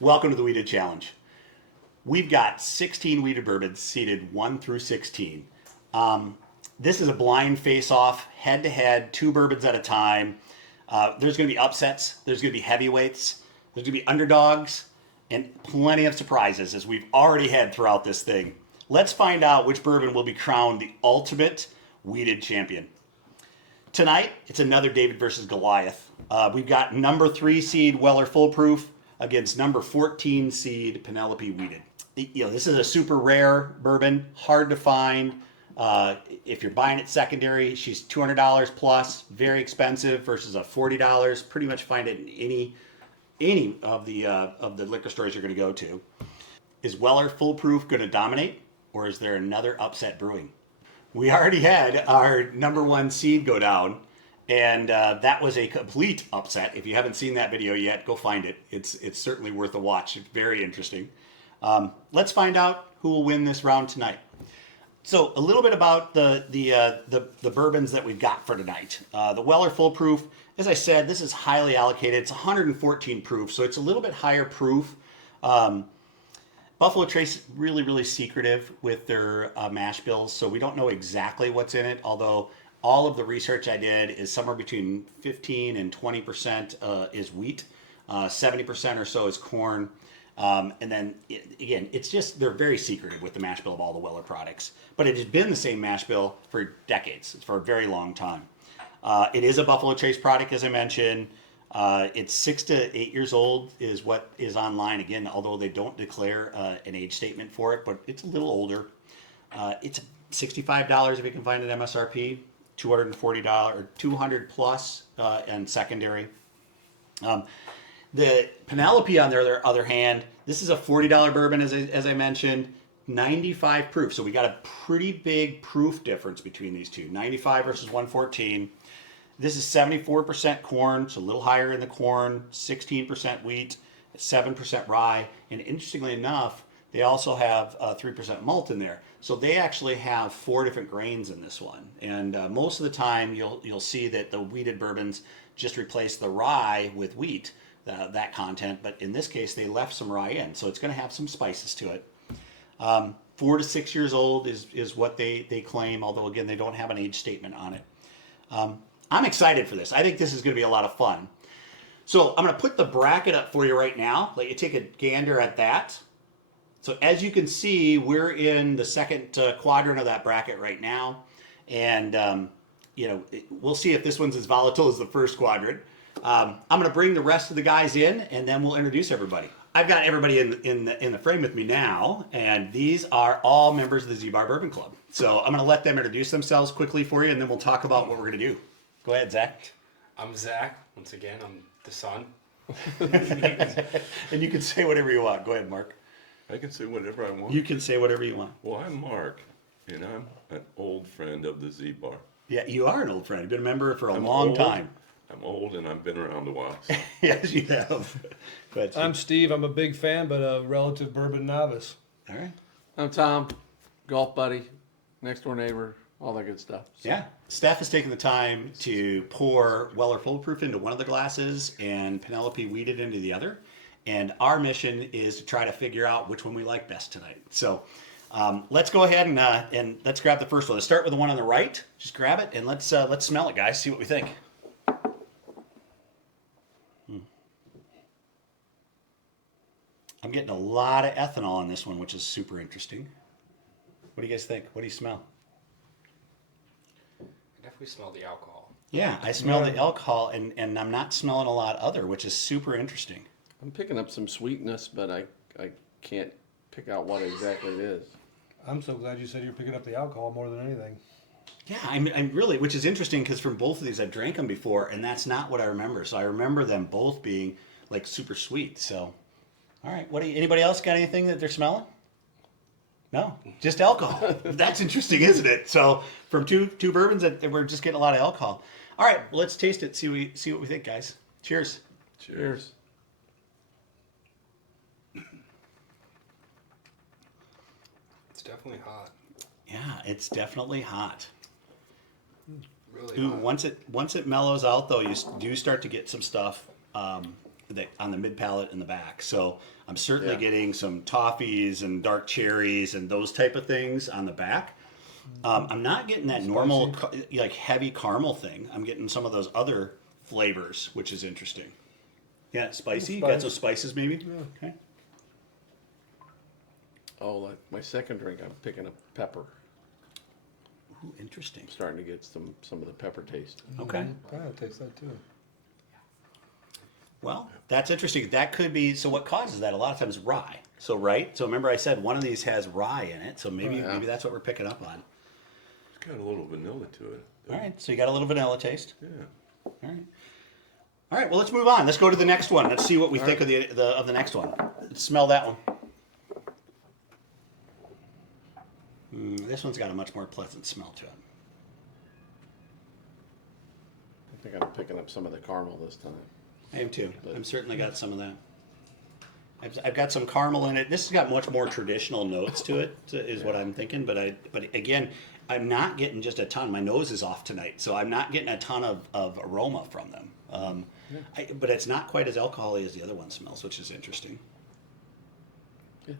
Welcome to the Wheated Challenge. We've got 16 Wheated bourbons seeded 1 through 16. This is a blind face-off, head-to-head, 2 bourbons at a time. There's going to be upsets. There's going to be heavyweights. There's going to be underdogs and plenty of surprises as we've already had throughout this thing. Let's find out which bourbon will be crowned the ultimate Wheated champion. Tonight, it's another David versus Goliath. We've got number 3 seed Weller Full Proof against number 14 seed Penelope Wheated. This is a super rare bourbon, hard to find. If you're buying it secondary, she's $200 plus, very expensive versus a $40. Pretty much find it in any of the liquor stores you're going to go to. Is Weller Full Proof going to dominate, or is there another upset brewing? We already had our number 1 seed go down, and that was a complete upset. If you haven't seen that video yet, go find it. It's certainly worth a watch. It's very interesting. Let's find out who will win this round tonight. So a little bit about the bourbons that we've got for tonight. The Weller Full Proof, as I said, this is highly allocated. It's 114 proof, so it's a little bit higher proof. Buffalo Trace really, really secretive with their mash bills, so we don't know exactly what's in it, although all of the research I did is somewhere between 15 and 20% is wheat, 70% or so is corn, and then, again, it's just, they're very secretive with the mash bill of all the Weller products. But it has been the same mash bill for decades, for a very long time. It is a Buffalo Trace product, as I mentioned. It's 6 to 8 years old is what is online, again, although they don't declare an age statement for it, but it's a little older. It's $65 if you can find it MSRP, $240 or $200 plus and secondary. The Penelope, on the other hand, this is a $40 bourbon, as I mentioned, 95 proof. So we got a pretty big proof difference between these two, 95 versus 114. This is 74% corn, so a little higher in the corn, 16% wheat, 7% rye, and interestingly enough, they also have 3% malt in there. So they actually have 4 different grains in this one. And most of the time, you'll see that the wheated bourbons just replace the rye with wheat, that content. But in this case, they left some rye in, so it's going to have some spices to it. 4 to 6 years old is what they claim, although, again, they don't have an age statement on it. I'm excited for this. I think this is going to be a lot of fun. So I'm going to put the bracket up for you right now. Let you take a gander at that. So as you can see, we're in the second quadrant of that bracket right now. And, we'll see if this one's as volatile as the first quadrant. I'm going to bring the rest of the guys in, and then we'll introduce everybody. I've got everybody in the frame with me now, and these are all members of the ZBar Bourbon Club. So I'm going to let them introduce themselves quickly for you, and then we'll talk about what we're going to do. Go ahead, Zach. I'm Zach. Once again, I'm the son. And you can say whatever you want. Go ahead, Mark. I can say whatever I want. You can say whatever you want. Well, I'm Mark, and I'm an old friend of the ZBar. Yeah, you are an old friend. You've been a member for a long time. I'm old, and I've been around a while. So. Yes, you have. Go ahead, Steve. I'm Steve. I'm a big fan, but a relative bourbon novice. All right. I'm Tom, golf buddy, next door neighbor, all that good stuff. So. Yeah. Steph has taken the time to pour Weller Full Proof into one of the glasses and Penelope Wheated into the other. And our mission is to try to figure out which one we like best tonight. So let's go ahead and let's grab the first one. Let's start with the one on the right. Just grab it and let's smell it, guys. See what we think. I'm getting a lot of ethanol on this one, which is super interesting. What do you guys think? What do you smell? I definitely smell the alcohol. Yeah, I smell the alcohol, and I'm not smelling a lot other, which is super interesting. I'm picking up some sweetness, but I can't pick out what exactly it is. I'm so glad you said you're picking up the alcohol more than anything. Yeah, I'm really, which is interesting because from both of these I've drank them before, and that's not what I remember. So I remember them both being like super sweet. So, all right, anybody else got anything that they're smelling? No, just alcohol. That's interesting, isn't it? So from two bourbons, that we're just getting a lot of alcohol. All right, well, let's taste it. See what we think, guys. Cheers. Cheers. It's definitely hot. Yeah, it's definitely hot. Really Ooh, hot. once it mellows out, though, you do start to get some stuff on the mid palate in the back. So I'm certainly Yeah. getting some toffees and dark cherries and those type of things on the back. I'm not getting that normal like heavy caramel thing. I'm getting some of those other flavors, which is interesting. Yeah, spicy. You got some spices maybe. Yeah. Okay. Oh, like my second drink, I'm picking up pepper. Ooh, interesting. I'm starting to get some of the pepper taste. Okay. I taste that too. Well, that's interesting. That could be. So what causes that? A lot of times rye. So right. So remember I said one of these has rye in it. So maybe yeah. maybe that's what we're picking up on. It's got a little vanilla to it. All right. So you got a little vanilla taste. Yeah. All right. All right. Well, let's move on. Let's go to the next one. Let's see what we think of the next one. Let's smell that one. This one's got a much more pleasant smell to it. I think I'm picking up some of the caramel this time. I am too. I've certainly got some of that. I've got some caramel in it. This has got much more traditional notes to it, is what I'm thinking. But again, I'm not getting just a ton. My nose is off tonight, so I'm not getting a ton of aroma from them. But it's not quite as alcoholic as the other one smells, which is interesting. Yeah.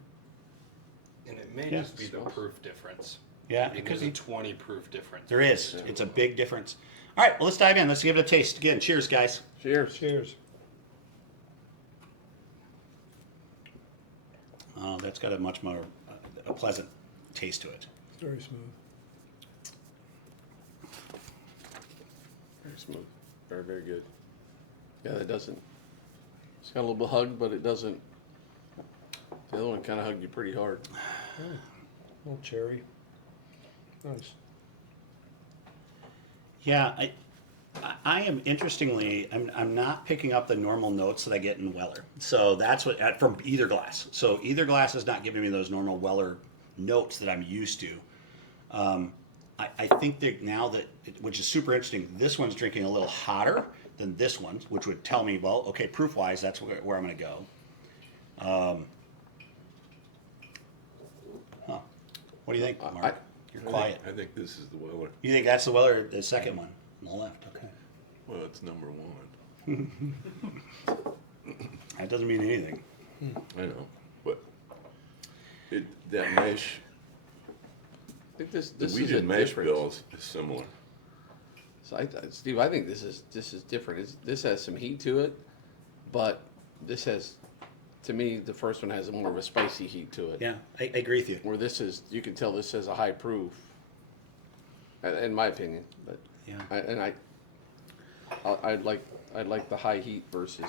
And it may Yeah. just be the proof difference. Yeah, I it mean, could there's be. a 20 proof difference. There is. It's a big difference. All right, well, let's dive in. Let's give it a taste. Again, cheers, guys. Cheers. Cheers. Oh, that's got a much more a pleasant taste to it. It's very smooth. Very smooth. Very, very good. Yeah, that doesn't. It's got a little bit of hug, but it doesn't. The other one kind of hugged you pretty hard. A little cherry. Nice. Yeah, I am interestingly, I'm not picking up the normal notes that I get in Weller. So that's what from either glass. So either glass is not giving me those normal Weller notes that I'm used to. I think that now that, which is super interesting, this one's drinking a little hotter than this one, which would tell me, well, okay, proof wise, that's where I'm going to go. What do you think, Mark? You're quiet. I think this is the Weller. You think that's the Weller, the second one on the left? Okay. Well, it's number one. That doesn't mean anything. I know, but that mash, I think this the is a Wheated mash difference. bill is similar. So Steve, I think this is different. This has some heat to it, but this has, to me, the first one has more of a spicy heat to it. Yeah, I agree with you. Where this is, you can tell this has a high proof, in my opinion. But Yeah. I'd like the high heat versus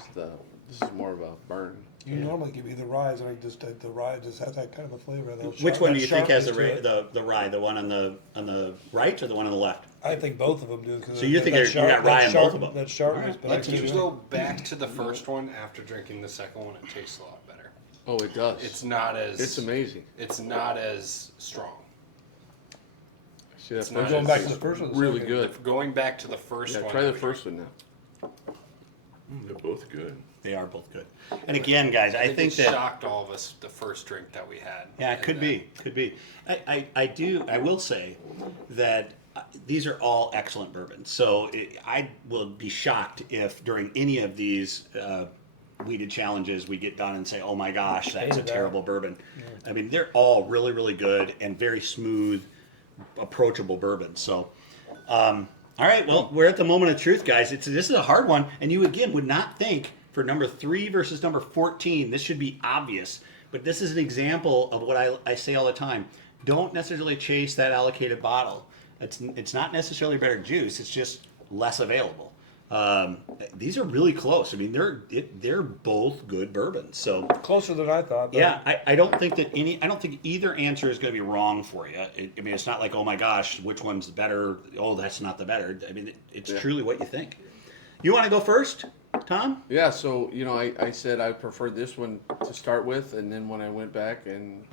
this is more of a burn. You normally give me the rye, and the rye just has that kind of a flavor. Which one do you think has sharpness to it. the rye? The one on the right or the one on the left? I think both of them do. So you think you got rye in both of them? That sharpness, All but right, I let's If can you do go back to the first one after drinking the second one, it tastes a lot better. Oh, it does. It's not as. It's amazing. It's not as strong. See, that It's first not going as- back to the first one. really good. Going back to the first Yeah, one. try the first one now. They're both good. They are both good. And again, guys, I think it that shocked all of us the first drink that we had. yeah, it could be. I will say that these are all excellent bourbons. So I will be shocked if during any of these Wheated challenges we get done and say, "Oh my gosh, that's a Hated that. terrible bourbon." Yeah. I mean, they're all really, really good and very smooth, approachable bourbons. So. All right, well, we're at the moment of truth, guys. This is a hard one, and you, again, would not think for number 3 versus number 14, this should be obvious. But this is an example of what I say all the time. Don't necessarily chase that allocated bottle. It's not necessarily better juice. It's just less available. These are really close. I mean, they're both good bourbons. So closer than I thought. But yeah, I don't think either answer is going to be wrong for you. I mean, it's not like, oh my gosh, which one's better? Oh, that's not the better. I mean, it's truly what you think. You want to go first, Tom? Yeah, so, I said I preferred this one to start with, and then when I went back and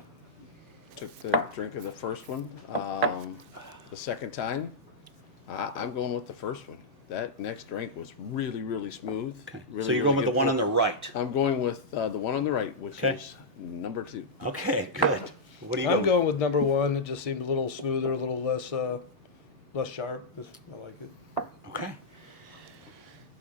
took the drink of the first one, the second time, I'm going with the first one. That next drink was really, really smooth. Okay. Really, So you're going really with the good one on for- the right. I'm going with the one on the right, which Okay. is number 2. Okay, good. What do you I'm going with number 1. It just seemed a little smoother, a little less sharp. I like it. Okay.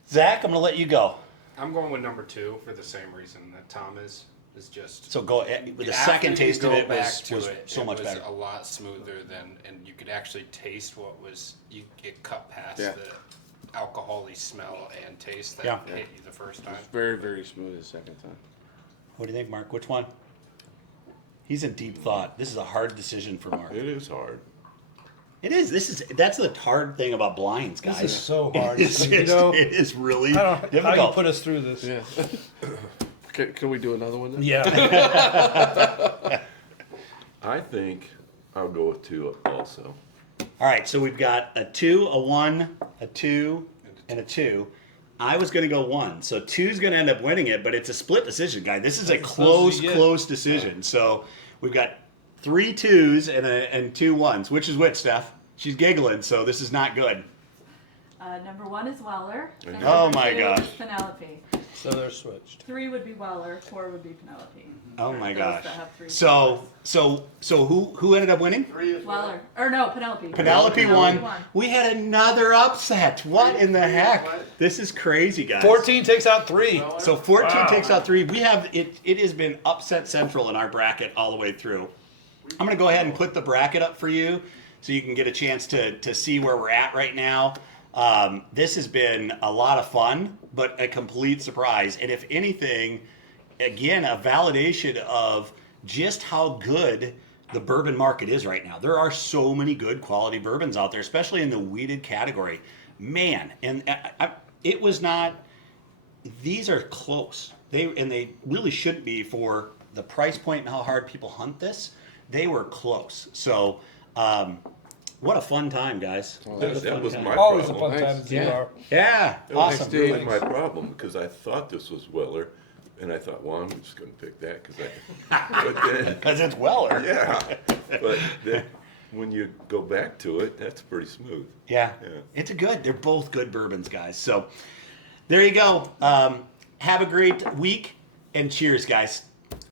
Zach, I'm going to let you go. I'm going with number 2 for the same reason that Tom is just. So go with the After second you taste of go it back was, to was it, so it much was better. a lot smoother than, and you could actually taste what was. You get cut past Yeah. the alcohol-y smell and taste that Yeah. hit you the first time. It's very, very smooth the second time. What do you think, Mark? Which one? He's in deep thought. This is a hard decision for Mark. It is hard. It is. That's the hard thing about blinds, guys. This is so hard. It's You just, know, it is really I don't know difficult. how you put us through this. Yeah. Can we do another one then? Yeah. I think I'll go with 2 also. All right, so we've got a 2, a 1, a 2, and a 2. I was going to go 1, so 2's going to end up winning it, but it's a split decision, guy. This is a As close as you get. close decision. So we've got 3 2s and 2 1s. Which is which, Steph? She's giggling, so this is not good. Number 1 is Weller. and Oh number my 2 gosh. is Penelope. So they're switched. 3 would be Weller, 4 would be Penelope. Oh my Those gosh. that have 3 So who ended up winning? Weller, or no, Penelope. Penelope won. We had another upset. What in the heck? This is crazy, guys. 14 takes out 3. So 14 takes out 3. We have it. It has been upset central in our bracket all the way through. I'm going to go ahead and put the bracket up for you so you can get a chance to see where we're at right now. This has been a lot of fun, but a complete surprise. And if anything, again, a validation of just how good the bourbon market is right now. There are so many good quality bourbons out there, especially in the wheated category. Man, and it was not. These are close. They really shouldn't be for the price point and how hard people hunt this. They were close. So, what a fun time, guys. That was my Always a problem. fun time at ZBar. Yeah, That was awesome. really my problem because I thought this was Weller, and I thought, well, I'm just going to pick that because but then, Because it's Weller. yeah, but then when you go back to it, that's pretty smooth. Yeah. Yeah. It's a good. They're both good bourbons, guys. So there you go. Have a great week and cheers, guys.